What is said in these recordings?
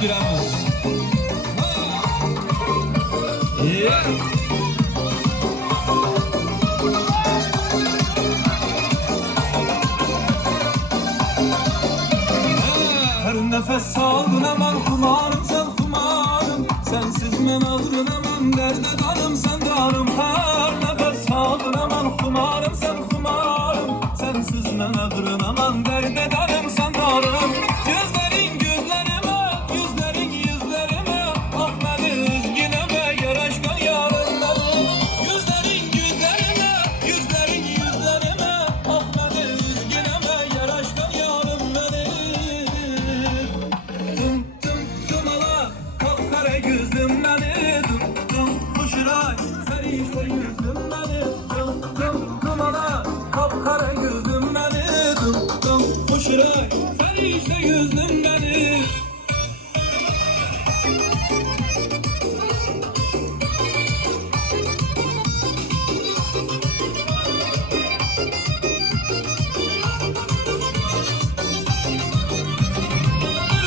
giremez. Yeah. Her nefes aldın aman kumarım sen kumarım. Sensiz men aldın aman derde darım sen darım. Her nefes aldın aman kumarım sen kumarım. Sensiz men aldın aman derde darım sen darım. Gözlerin gözlerime, yüzlerin yüzlerime, ah beni üzgüneme yaraşkan yarın beni. Gözlerin gözlerime, yüzlerin yüzlerime, ah beni üzgüneme yaraşkan yarın beni. Dım dım dımala, kapkara gözlüm beni. Dım dım kuşuray, ferişte yüzüm beni. Dım dım dımala, kapkara gözlüm beni. Dım dım kuşuray, ferişte yüzüm beni.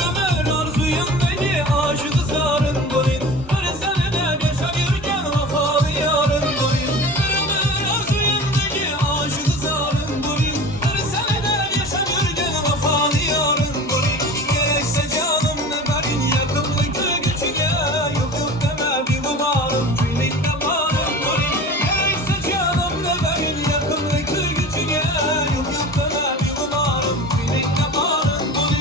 Ömür arzuyum beni aşığı sarın boyun. Bir senede yaşayırken vefalı yarın boyun. Ömür arzuyum beni aşığı sarın boyun. Bir senede yaşayırken vefalı yarın boyun. Gerekse canım ne verin yakınlıklı güçüge. Yok yok deme bir umarım tüylikte varım boyun. Gerekse canım ne verin yakınlıklı güçüge. Yok yok deme bir umarım tüylikte varım boyun.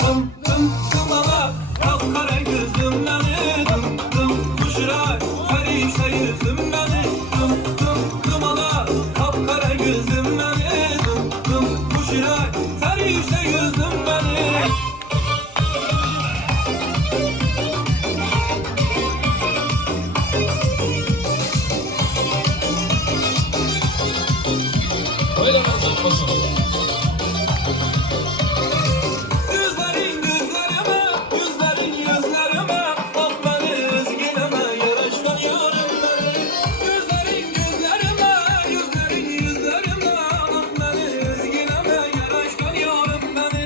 Dım dım dımala, kapkara gözlüm beni. Dım dım kuşuray, ferişte yüzüm beni. Dım dım dımala, kapkara gözlüm beni. Dım dım kuşuray, ferişte yüzüm beni. Öyle benzetmesin. Yüzlerin gözlerime, yüzlerin yüzlerime, bak beni üzgüneme yaraşkan yarım beni. Yüzlerin gözlerime, yüzlerin yüzlerime, bak beni üzgüneme yaraşkan yarım beni.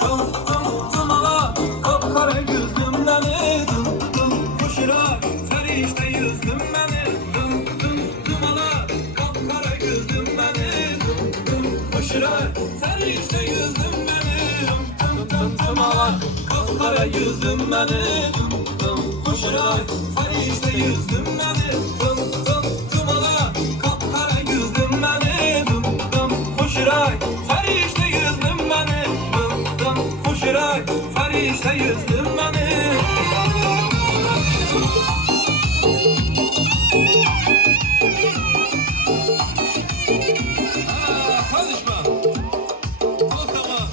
Dım dım dımala, kapkara gözlüm beni. Dım dım kuşuray, ferişte yüzüm beni. Dım dım dımala, kapkara gözlüm beni. Dım dım kuşuray, ferişte yüzüm beni. Dım dım dımala, kapkara yüzüm beni. Dım dım kuşuray, ferişte yüzüm beni. Dım dım dımala, kapkara yüzüm beni. Dım dım kuşuray, ferişte yüzüm beni. Dım dım kuşuray, ferişte yüzüm beni. Konuşma. O tamam.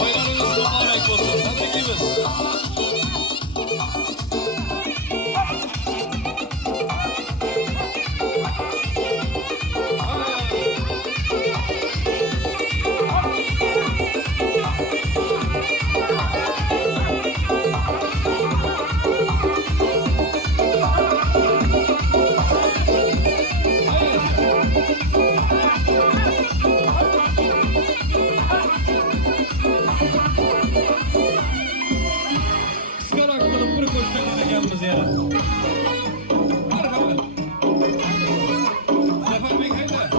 Bayramınız mübarek olsun. Hadi gidiyoruz. Kırmızı yere. Hadi bakalım. Sefer Bey kayda.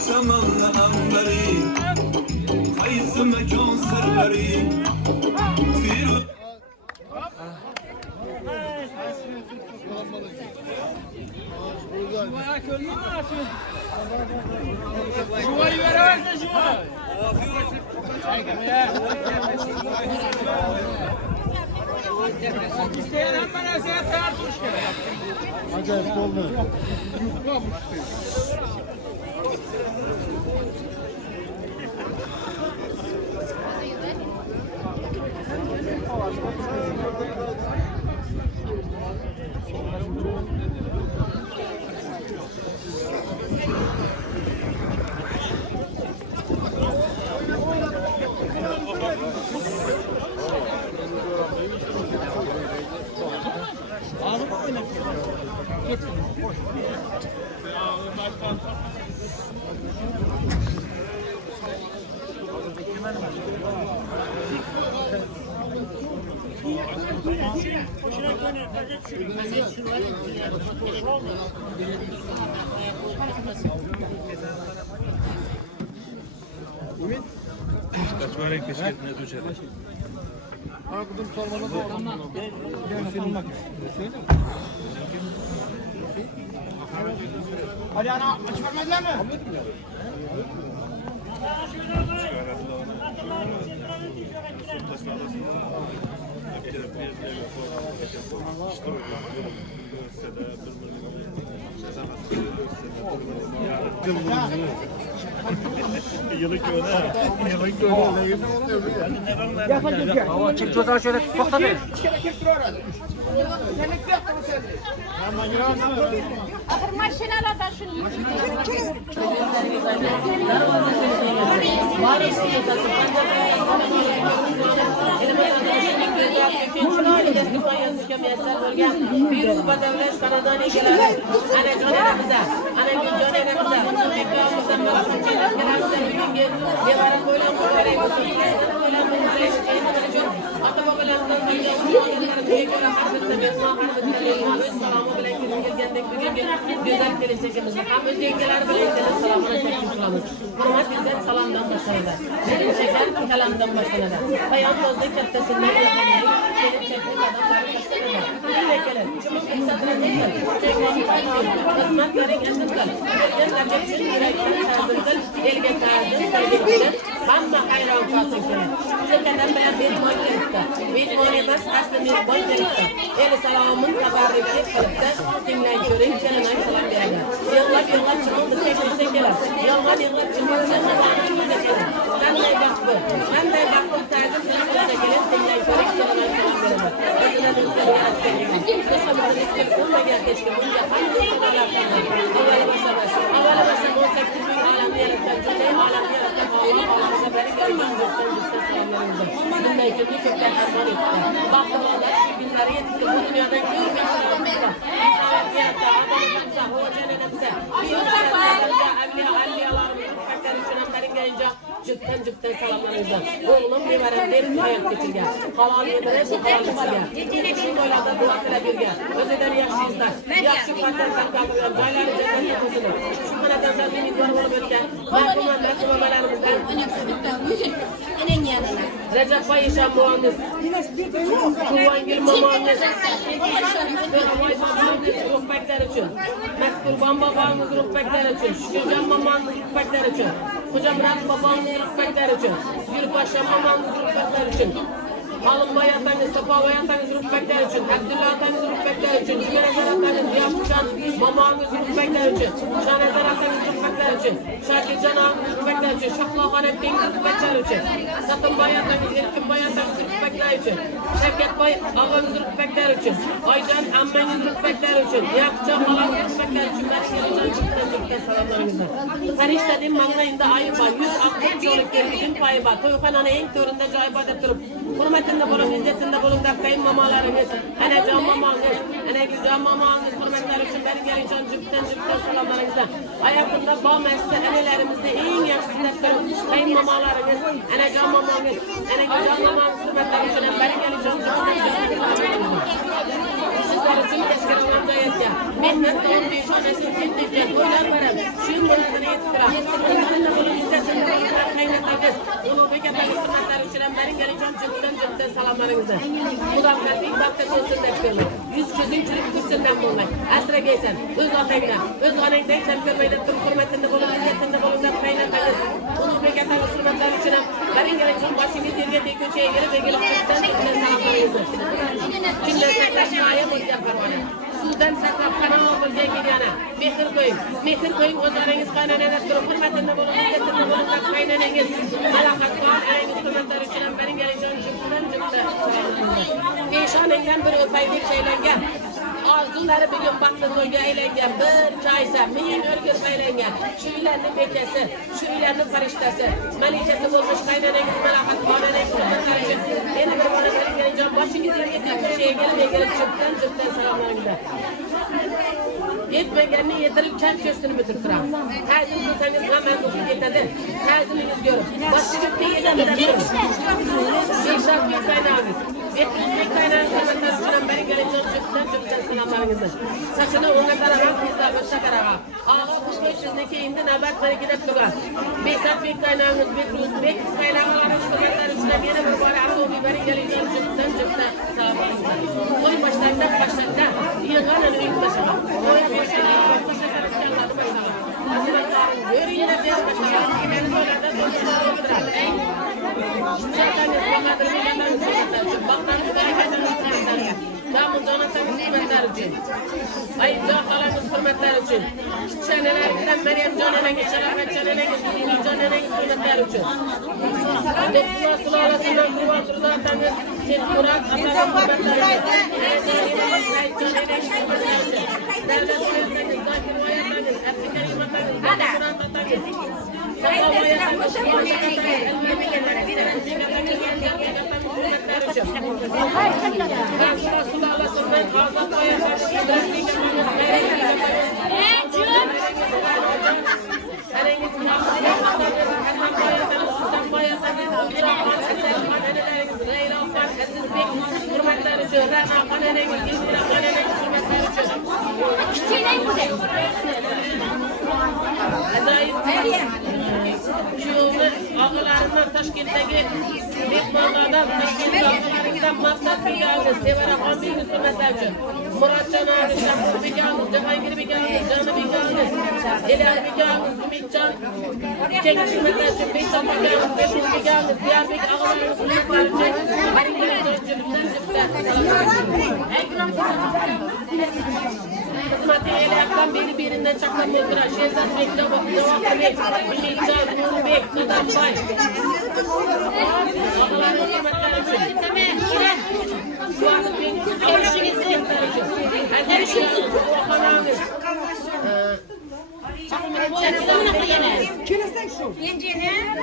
Zamandan beri kayısı mekan serveri Firut Şuvayı veremezsin şuvayı. İsteyen hemen eseye tartış gel. Acayip olmuyor. Kaçma renk peşketine düşer. Arkadaşım sormadan da Hadi ana aç vermediler mi? Çık çocuğa şöyle bakta be. Ahır maşinalardan şunu güzel gelecekimiz. Hamd yengeler bilen selamını çekmişler. Hürmet bizden salamdan başlanır. Benim şeker kalamdan başlanır. Bayan tozlu köftesinden yapılır. Benim çektiğim adamlar başlanır. Lekeler. Çünkü insanlar değil. Hizmetlerin esaslar. Bizden geçin yürekten tarzıdır. Elge tarzıdır. Bamma hayran kalsın kere. Çünkü ben bir boy gerekti. Bir boy etmez aslında bir boy gerekti. El salamın tabarriki kalıpta dinlen görün. Canına salam verelim. Yıllar çıkıldı teknise gelir. Yıllar çıkıldı teknise gelir. Ben de baktım. Ben de baktım tarzım teknise gelir. Dinlen görün. Canına salam verelim. Özüden ülkeyi yarattık. Kısamadın isteksin ve gerçekten bunu yapan insanlar yapmalı. Havalı başlamaz. Havalı başlamaz. 18 bin alamı yarattan. Cümleyi alamı yarattan. Havalı seferi görmem. Cidden selamlarımızı. Dinlen görün. Kökten armağan etti. Baktım onlar binleri yetişti. Bu dünyadan görmek selamlarımızı. İnsanlar yarattı. Adamımızı. Hocanımızı. Bir yollarımızı. Avliyalarımızı. Fakir düşünenlerin gelince cidden selamlarımızı. Oğlum bir verenlerin hayat geçirgen. Halal yemeğe bu halal geçirgen. Şu boylada bu akıla birgen. Özeden yaşlıyızlar. Yaşlı fatarlar kalkıyor. Cayları cennet yapısını. Şu kanadanlar deniz var olup ötken. Merhum babalarımızdan. Recep Bayışan muamız. Kuvangil mamamız. Ve Havay babamız ruhbekler için. Mektul babamız ruhbekler için. Şükürcan mamamız ruhbekler için. Hocam Murat babamız ruhbekler için. Gülbaşa mamamız ruhbekler için. Alın bayatanız, Safa bayatanız ruhbekler için. Abdullah atanız ruhbekler için. Gürezer atanız, Yapışan mamamız ruhbekler için. Şanezer atanız ruhbekler için. Şakircan ağamız ruhbekler için. Şakla Harettin ruhbekler için. Satın bayatanız, İlkin bayatanız ruhbekler için. Şevket Bey ağanız rütbekler için, Aycan ammeniz rütbekler için, Yakupcan halanız rütbekler için beni geleceğim çıktı selamlarınızı. Periştediğim mağrayında ayı var, 160 çoluk geldiğim payı var. Toyukananın en töründe cayba edip durup, hürmetinde bulun, izzetinde bulun da kayınmamalarınız, can mamanız, can mamanız, hürmetler için beni geleceğim cüpten selamlarınızı. Ayakında bağ mesle enelerimizde en yaşlıkları, kayınmamalarınız, can mamanız, can mamanız, hürmetler için beni geleceğim sizler için teşkilatlarında yetken. Mehmet doğum bir şanesin kendikler, oylar veren, şuyun boyunlarına yetkiler. Hürmetinde bulun, izzetinde bulun da kayınmamalarınız, onu beketleriniz, hürmetler için beni geleceğim cüpten selamlarınızı. Budam verdiği bakta olsun bekliyorlar. Yüz çözüm çürük kürsünden bulunay. Esre geysen, öz anayla, öz anayla görmeyle tüm hürmetinde bulun, izzetinde bulun da kayınmamalarınız. Onu beketleriniz, hürmetler için beni geleceğim başınız yerine bir köşeye gelip ve gelip cüpten selamlarınızı. Şimdi sekreşaya mı yapar bana? Sudan sakla kanal bölgeye gidiyorlar. Mehir koyun özleriniz kaynaneniz durum. Hürmetinde bulun, izzetinde bulun da kaynaneniz. Alakat var, eliniz hürmetler için benim geleceğim cüpten. Peşanenden bir öpeydik şeylengen. Arzuları bir gün baktı koyga eğlengen. Bir çaysa, min örgür eğlengen. Şu ilerinin bekesi, şu ilerinin fariştası. Malikesi bulmuş kaynaneniz, melakat kaynaneniz hürmetler için. Yeni bir bana benim geleceğim. Başınız yerine bir şeye gelip cüpten selamlarınızı. Yetmegenini yedirip kent köstünü bitirtiram. Tezim kılsanız hemen dokuz yetedir. Teziminiz görün. Başınız bir yetedir. Beşak bir kaynağınız. Bekleyecek kaynağınız hürmetler için beni geleceğim cüpten selamlarınızı. Saçını ona karavan, kızlar başa karavan. Ağa kuş köşesindeki indi nöbet beni gidip duran. Beşak bir kaynağınız, bir kaynağınız hürmetler için yeni bir bari ağır beni geleceğim cüpten selamlarınızı. Koy başlarından yığanın öyün başına. Koy başına Yörüyle bir başına. Yine böyle de dostlarımızdır. Çiçekleriniz bakadır bilenlerin çocuklar. Baklarınız kaybedenler. Damın canatlarınız hürmetler için. Ayıpca halarınız hürmetler için. Çiçenelerden Meryem Canenengiz, Şerafet Canenengiz, Gülü Canenengiz hürmetler için. Doktora sulalasından kurban turzatlarınız. Siz Murat Allah'ın hürmetler için. Sayın Canenengiz hürmetler için. Devlet hürmetleriniz, Zakir Vayatlarınız, Erfikar hürmetleriniz, Murat Atangiz. Sakal Vayatlarınız, ağalarından Taşkent'teki mehmanlardan, Taşkent'te ağalarından maksat bir yalnız, Sever Akan bir hürmetler için. Murat Can ağabey, Şahmur bir yalnız, Cahangir bir yalnız, Canı bir yalnız, Elal bir yalnız, Ümitcan, Cengiz hürmetler için, Beşan bir yalnız, Beşun bir yalnız, Diyarbek ağalarının hürmetler için, Hareketler için, Kısmeti Elak'tan birinden çaktan Mokra, Şehzat Bey, Cevap Bey, Ümitcan, Nuri Bey, Kadar Bay. Ağalarının hürmetler için. Suat Bey, görüşünüz hürmetler için. Görüşünüz. Okanağınız.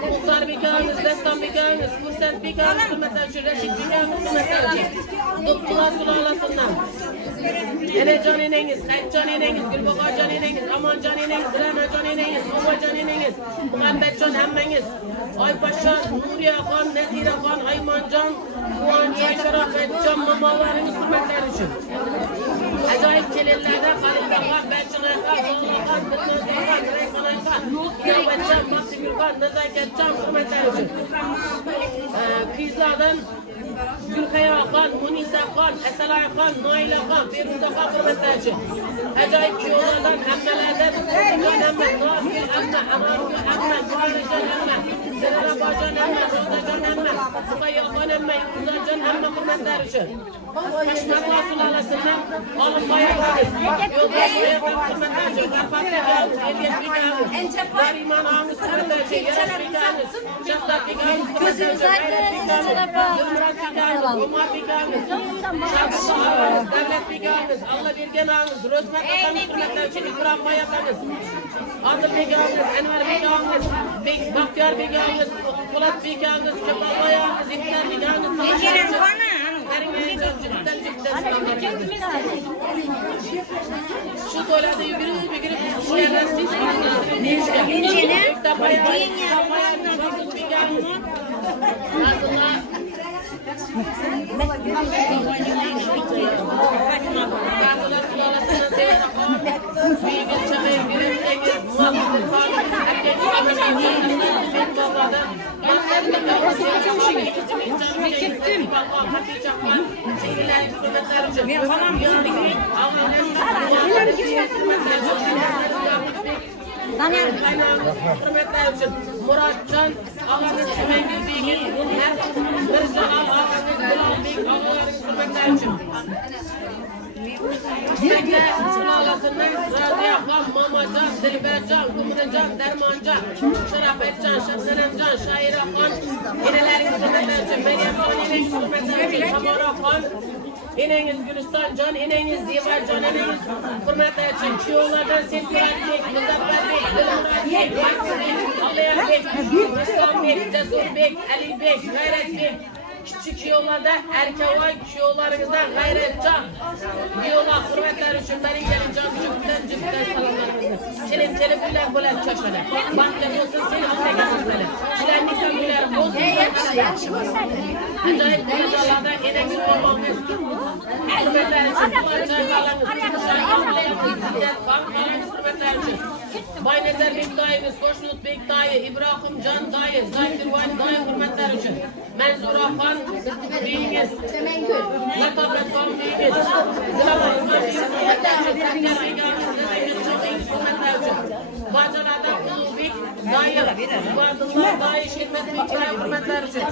Muhtar Bikanız, Destan Bikanız, Fırsat Bikanız hürmetler için, Reşit Bikanız hürmetler için. Doktorlar sulalasından. Ele caneneniz, Kayıp caneneniz, Gülbaba caneneniz, Aman caneneniz, Rana caneneniz, Baba caneneniz, Muhammed can hemmeniz, Aypaşa, Nuriye Akan, Nezire Akan, Ayman can, Kuan Çay Şerafet, can mamalarınız hürmetler için. Acayip kelillerden Halil Akan, Belçin Akan, Zoğul Akan, Kırmızı Akan, Reykan Akan, Yavvet Can, Mahsi Gülkan, Nezaket Can hürmetler için. Kızlardan Gülkaya Akan, Munisa Akan, Esela Akan, Nail Akan, Firuz Akan hürmetler için. Acayip yollardan, emmelerden, Can Emme, Nazgül Emme, Amargül Emme, Muharri Can Emme, Senera Bacan Emme, Roza Can Emme, Sıkayı Akan Emme, Yurza Can Emme hürmetler hürmetler için. Taşmakla sulanasından alınmaya geliriz. Yoldaşlığa hürmetler için. Karpatlı geliriz. Eliyet bir geliriz. Gariman ağımız hürmetler için. Yarış bir geliriz. Şahsat bir geliriz. Gözümüz aydın. Yılmırak bir geliriz. Umar bir geliriz. Şahsat ağımız. Devlet bir geliriz. Allah birgen ağımız. Rözmet atamız hürmetler için. İkram bayatanız. Adı bir geliriz. Enver bir geliriz. Bahtiyar bir geliriz. Polat bir geliriz. Kepal bayağımız. İftar bir geliriz. Gelin bana. Şu toylada yürü işlerden siz ne Muratcan Allah'ın sümengi bilgi Mirza Allah'ın Bey Allah'ın hürmetler Sülalasından Raziya Khan, Mamacan, Dilbercan, Kumrucan, Dermancan, Şerafetcan, Şahsenemcan, Şaira Khan, İnelerin hürmetler için, Meryem Khan'ın hürmetler için, Şamara Khan, İneniz Gülistan Can, İneniz Ziva Can, İneniz hürmetler için, Çiyoğlardan Sefiyat Bey, Muzaffer Bey, Dilmurat Bey, Hakkı Bey, Allayan Bey, Rüstam Bey, Cesur Bey, Ali Bey, Gayret Bey, küçük yollarda erkeğe yollarınızdan gayretcan yola hürmetler için benim gelin can cübden salamlarınızı çelim bulan köşeler bahçe olsun seni anne gelmeli çilenlikten güler bozun acayip güzellerden edekin olmamız hürmetler için kullanacak alanınız hürmetler için Baynezer Bey dayımız, Hoşnut Bey dayı, İbrahim Can dayı, Zahirvani dayı hürmetler için Menzur Afan Bey'iniz, Latabet Van Bey'iniz, Dilamayız Bey'iniz hürmetler için Serker Bey gelmişsiniz, çok iyiniz hürmetler için Macerada Ulu Bey dayı, Vardıllar dayı, Şirmet Bey dayı hürmetler için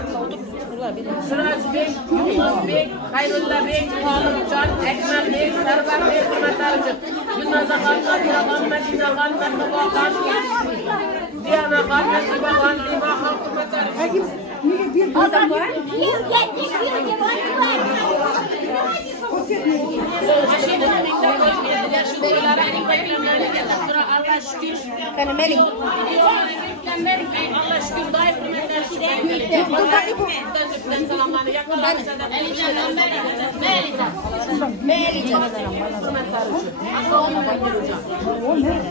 Sıraç Bey, Yunus Bey, Hayrullah Bey, Talip Can, Ekmen Bey, Server Bey hürmetler için Yunus Akan, Kadir Medine Akan, Mehmet Akan, Diyan Akan, Mesut Akan, Ziba Akan hürmetler için Allah şükür. Allah şükür dair hürmetler için. Buradan selamlarını yakınlar.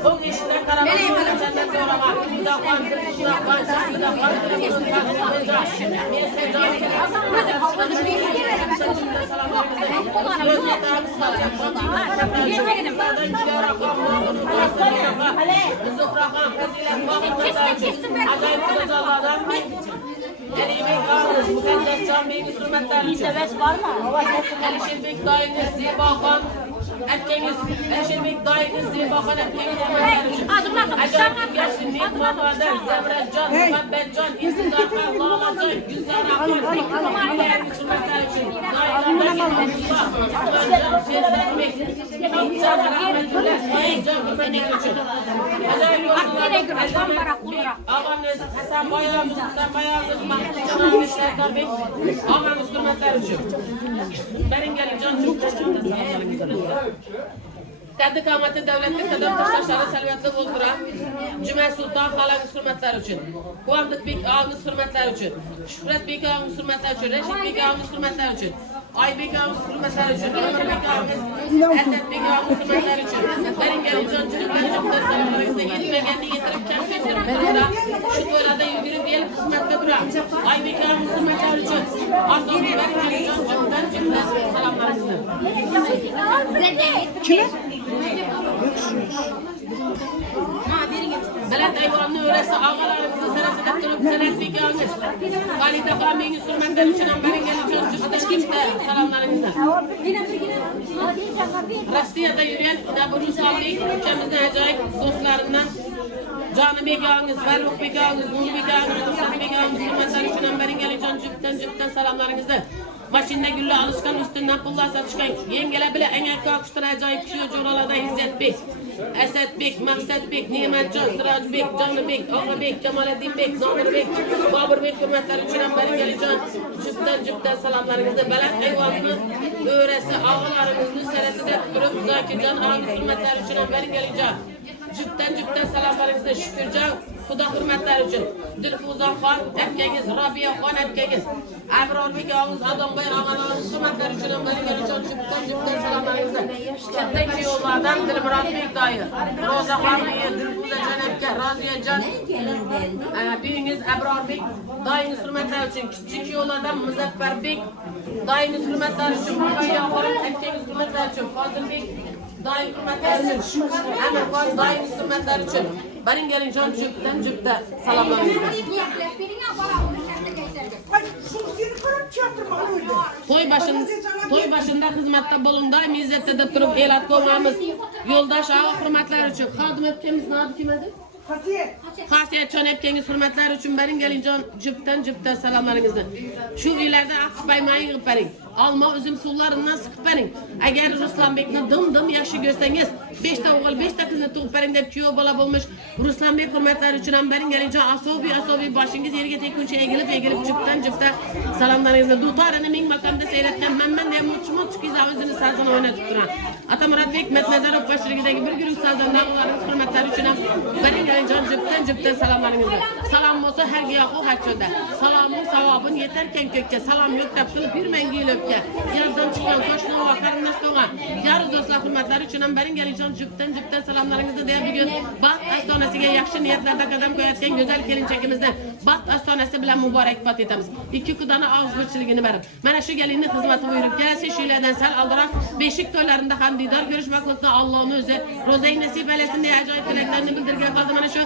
Onun işinden karavanı cennet yorama. Müdafan, müdafan, Elşirbek dayınız Zibakan erkeğiniz Elşirbek dayınız Zibakan erkeğiniz acayip yaşlı Muhammad'dan Zemretcan, Muhabbetcan, İstizarkan, Lalacan, Güzel Akın Güler'in hürmetler için dayılardan Abdullah, Osmancan, Şehzermek Abdullah, Rahmetullah, Ayıcan hürmetler için acayip yolcular Ağamız Hasan Bayağımız, Hasan Bayağımız Mahmutcan Serkan Bey Ağamız hürmetler için benim gelin can Kendi kâmeti devletlik kadar taştaşları selvetli bulduran Cüme Sultan halanız hürmetler için Kuamdık Bey ağamız hürmetler için Şükret Bey ağamız hürmetler için Reşit Bey ağamız hürmetler için Ay Bey ağamız hürmetler için Ömer Bey ağamız Esed Bey ağamız hürmetler için benim gelin cancılık ben cümle selamlarınızda yetmegeni yetirip kendisini hürmetler şu toylada yürüyüp gelip hizmette duran Ay Bey ağamız hürmetler için Aslan Bey benim gelin cancılık ben cümle selamlarınızda Belet ayvanını öyleyse ağalarımızı senet durup senet bekağınız. Valide Kami'nin sürmenden için benim geleceğim cüzde selamlarınızda. Rusya'da yürüyen Nebu Ruslan Bey, ülkemizden acayip dostlarından Canı bekağınız, Ferruh bekağınız, Nuri bekağınız, Nursan bekağınız, sürmenden için benim geleceğim cübden selamlarınızda. Maşinda gülle alışkan üstünden pullar satışkan. Yengeler bile en erkek akıştır acayip kişi oralarda İzzet Bey. Esed Bek, Maksat Bek, Nimetcan, Sıraç Bek, Canlı Bek, Ağa Bek, Cemalettin Bek, Namır Bek, Babur Bek hürmetler için beri geleceğim. Cüpten selamlarınızı belak eyvalını öğresi ağalarımızın seresi de kurup Zakircan ağabey hürmetler için beri geleceğim. Cüpten selamlarınızı şükürcan Kuda hürmetler için. Dilfuza Khan, erkeğiz, Rabia Khan erkeğiz. Ebror Bek ağız, Adam Bey ağalarımız hürmetler için beri geleceğim. Cüpten selamlarınızı. Çetteki yollardan Dilmurat Bek dayı. Roza Khan'ı, Dilfuza Cenepke, Raziye Can. Biriniz Ebrar Bek, dayınız hürmetler için. Küçük yollardan Muzaffer Bek, dayınız hürmetler için. Mukayya Khan, erkeğiz hürmetler için. Fazıl Bek, dayın hürmetler için. Emir Khan, dayınız hürmetler için. Benim gelin can cüpten salamlarınızı. Toy başında hizmette bulundayım. İzzette de durup elat koymamız. Yoldaş ağa hürmetler için. Hadım öpkemiz ne adı kimedi? Hasiyet çön öpkeniz hürmetler için benim gelin can cüpten salamlarınızı. Şu ileride akış baymayı gıpperin. Alma üzüm sullarından sıkıp verin. Eğer Ruslan Bek'le dım yaşı görseniz 5 oğul 5 kızını tuğup verin deyip çiyo bala bulmuş. Ruslan Bek hürmetler için benim gelince asobi başınız yerine tek önce eğilip cüpten salamlarınızı. Dutarını min makamda seyretken ben de muç kiza özünü sazdan oyna tutturan. Atamurat Bek Metmezarok başırgıdaki bir gürük sazdan dağlarınız hürmetler için benim gelince cüpten salamlarınızı. Salam olsa her giyak o haçönde. Salamın savabın yeterken kökçe salam yok taptığın bir mengiyle öpke. Yardan çıkan koşuna vakarın naştona. Yarı dostlar hürmetler için benim gelince cüpten salamlarınızı diye bir gün Bat Astonesi'ne yakşı niyetlerde kadem koyarken güzel gelinçekimizden Bat Astonesi bile mübarek bat etemiz. 2 kudana ağız bırçılığını verim. Bana şu gelinlik hizmeti buyurup gelsin şiirlerden sel aldıran beşik toylarında handidar görüşmeklikte Allah'ın özü Rozeyi nasip eylesin diye acayip dileklerini bildirgen kaldı. Bana şu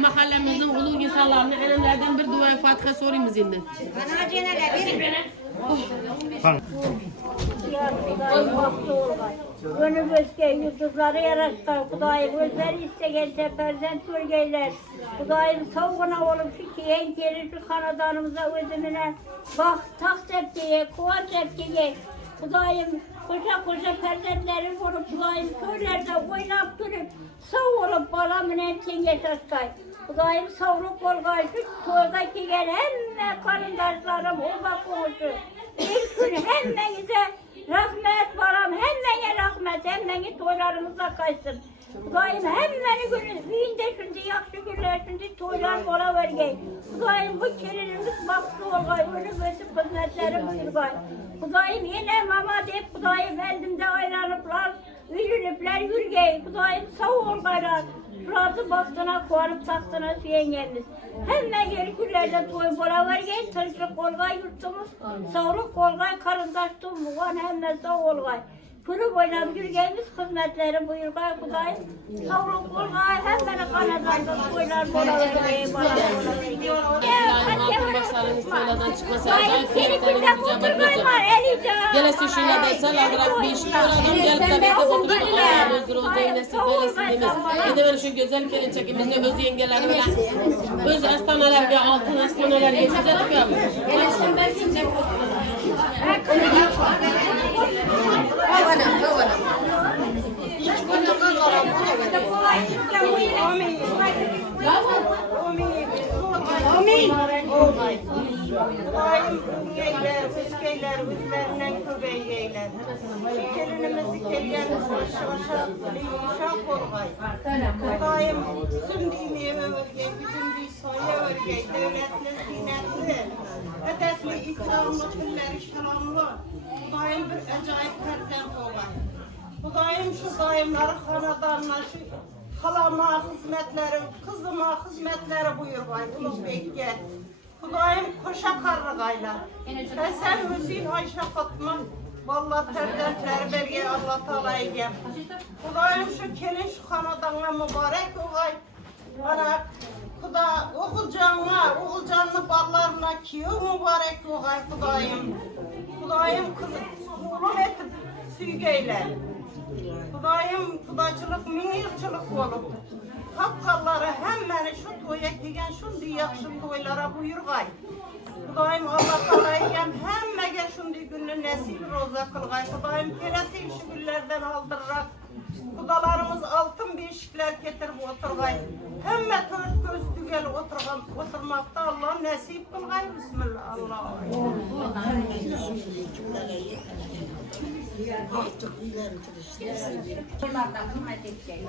mahallemizin ulu insanlarına enemlerden bir dua Fatiha sorayım şimdi. Gönül özge yıldızları yaraştar, Kudayım özleri istegen seferden bölgeyler. Kudayım savguna olup şu kiyen gelir şu kanadanımıza özümüne. Bak tak tepkiye, kuva tepkiye. Kudayım koca perdenlerim olup Kudayım köylerde oynap durup sağ olup balamın erken yaşaşkay. Kudayım savruk olgay şu toyga kiyen hemme karındaşlarım olma konuşu. Bir gün hemmenize rahmet varam, hemmene rahmet, hemmeni toylarımıza kaysın. Kudayım hemmeni gününde şimdi yakşı günler şimdi toylar ola vergey. Kudayım bu kirinimiz baktı olgay, önü gösüp hizmetleri buyurgay. Kudayım yine mama deyip Kudayım elimde oynanıplar, ürünüpler yürgey. Kudayım sağ olgaylar. Şurası baktığına, kuarıp taktığına süyengeliniz. Hemen geri küllerde toy bola vergey, tırcık olgay yurtumuz, savruk olgay, karındaştım, muğan hemen sağ olgay. Kuru boylam yürgeyimiz hizmetleri buyurgay Kudayım. Savruk olgay, hemen kanadanda toylar bola vergey, bola vergey. Altın başlarınız toylardan çıkması acayip fiyatlarınız icabet olsun. Gelesi şiirlerden sel aldırak bir işin toylardan gelip de bekle oturuştu. Allah'ın özür Rozeyi nasip eylesin demiz. Bir de böyle şu güzel gelinçekimizde öz yengelerle öz astanelerge, altın astanelerge güzel yapıyoruz. Amin. Daim geyler, üskeyler, üzlerinden kübeyler. Gelinimizi kelyenimizi şaşak, yumuşak olgay. Daim bizim dini örgey, bizim bir soya örgey, devletli, zinetli, edepli, ikramlı, külleri şiramlı. Daim bir acayip terden olgay. Daim şu daimleri hanadanla, şu halama hizmetleri, kızıma hizmetleri buyurgay, Uluk Bey'e. Kudayım koşa karrıgayla. Sen Hüseyin Ayşe Fatma. Vallahi terdenler berge Allah Teala ege. Kudayım şu kelin şu kanadanla mübarek olay. Bana kuda oğulcanlı ballarına kiyo mübarek olay Kudayım. Kudayım oğlum etip süygeyler. Kudayım kudacılık, minirçılık olup. Kapkalları hemen şu toya giyen şundi yakşı toylara buyurgay. Kudayım Allah Teala egem hemmege şundi nesil roza kılgay. Kudayım keresi şükürlerden aldırarak. Kudalarımız altın beşikler getirip oturgay. Hemme dört göz tügel oturmakta Allah nasip kılgay. Bismillah Allah. Bunlardan hizmet edecek.